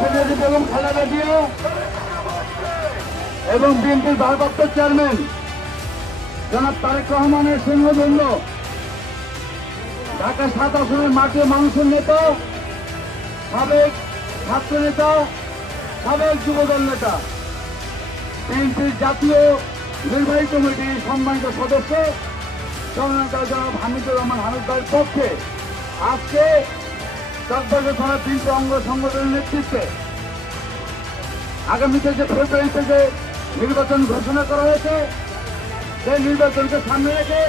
দেশনেত্রী বেগম খালেদা জিয়া এবং বিএনপির ভারপ্রাপ্ত চেয়ারম্যান জনাব তারেক রহমানের সিংহদণ্ড ঢাকা ৭ আসনের মাঠে মানুষের নেতা, সাবেক ছাত্র নেতা, সাবেক যুবদল নেতা, বিএনপির জাতীয় নির্বাহী কমিটির সম্মানিত সদস্য জননেতা জনাব হামিদুর রহমান হামিদ ভাইয়ের পক্ষে আজকে চকবাজার থানা ৩টি অঙ্গ সংগঠনের নেতৃত্বে আগামীতে যে ফেব্রুয়ারিতে যে নির্বাচন ঘোষণা করা হয়েছে সেই নির্বাচনকে সামনে রেখে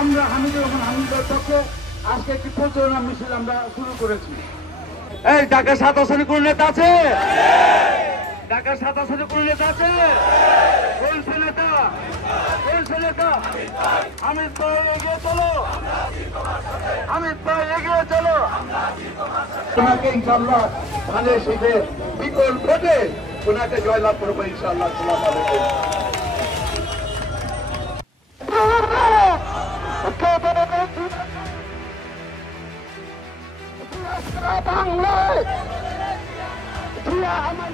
আমরা হামিদুর রহমান হামিদ ভাইয়ের পক্ষে আজকে একটি প্রচারণা মিছিল আমরা শুরু করেছি। এই ঢাকা ৭ আসনে কোন নেতা আছে? ঢাকা ৭ আসনে কোন নেতা আছে? কোন নেতা? কোন নেতা? হামিদ ভাই এগিয়ে চলো, হামিদ ভাই এগিয়ে চলো। ওনাকে ইনশাআল্লাহ ধানের শীতে বিপুল ভোটে ওনাকে জয়লাভ করবো ইনশাআল্লাহ। বাংলায় আমার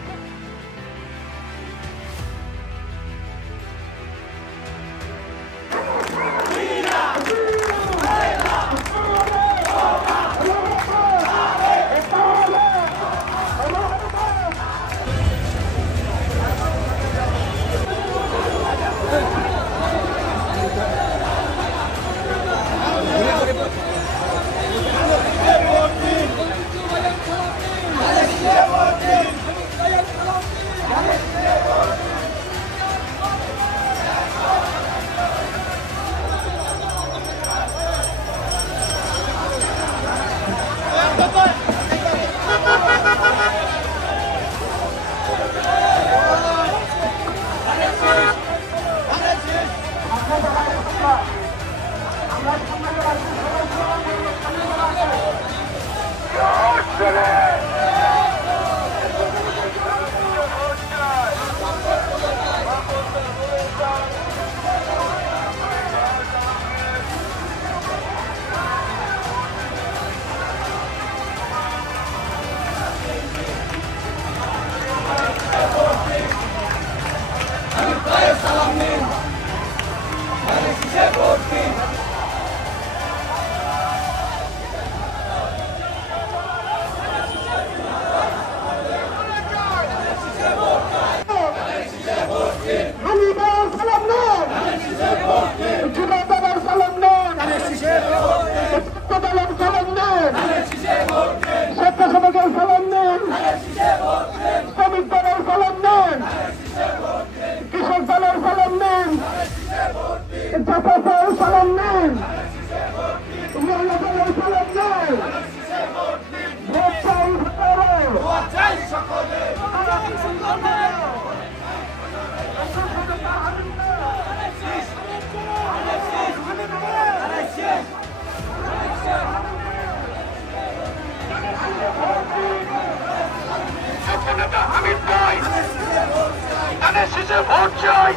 ভোট চাই।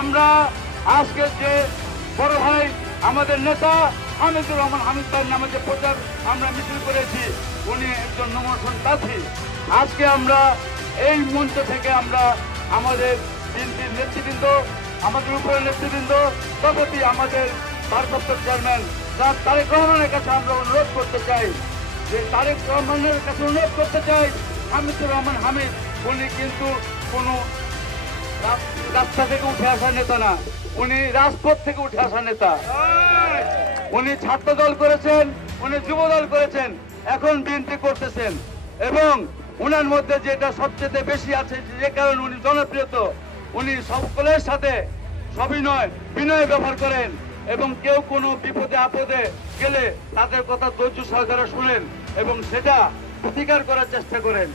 আমরা আজকে যে বড় ভাই আমাদের নেতা হামিদুর রহমান হামিদ ভাইয়ের নামে যে প্রচার আমরা মিছিল করেছি, উনি একজন নমস্কার প্রার্থী। আজকে আমরা এই মঞ্চ থেকে আমরা আমাদের বিএনপির নেতৃবৃন্দ, আমাদের উপরের নেতৃবৃন্দ, সভাপতি, আমাদের ভারপ্রাপ্ত চেয়ারম্যান তারেক রহমানের কাছে আমরা অনুরোধ করতে চাই যে তারেক রহমানের কাছে অনুরোধ করতে চাই হামিদুর রহমান হামিদ উনি কিন্তু কোনো রাস্তা থেকে উঠে আসা নেতা না, উনি রাজপথ থেকে উঠে আসা নেতা। উনি ছাত্র দল করেছেন, উনি যুব দল করেছেন, এখন বিএনপি করতেছেন এবং উনার মধ্যে যেটা সবচেয়ে বেশি আছে যে কারণে উনি জনপ্রিয়ত, উনি সকলের সাথে সবিনয় বিনয় ব্যবহার করেন এবং কেউ কোনো বিপদে আপদে গেলে তাদের কথা ধৈর্য সহকারে শুনেন এবং সেটা প্রতিকার করার চেষ্টা করেন।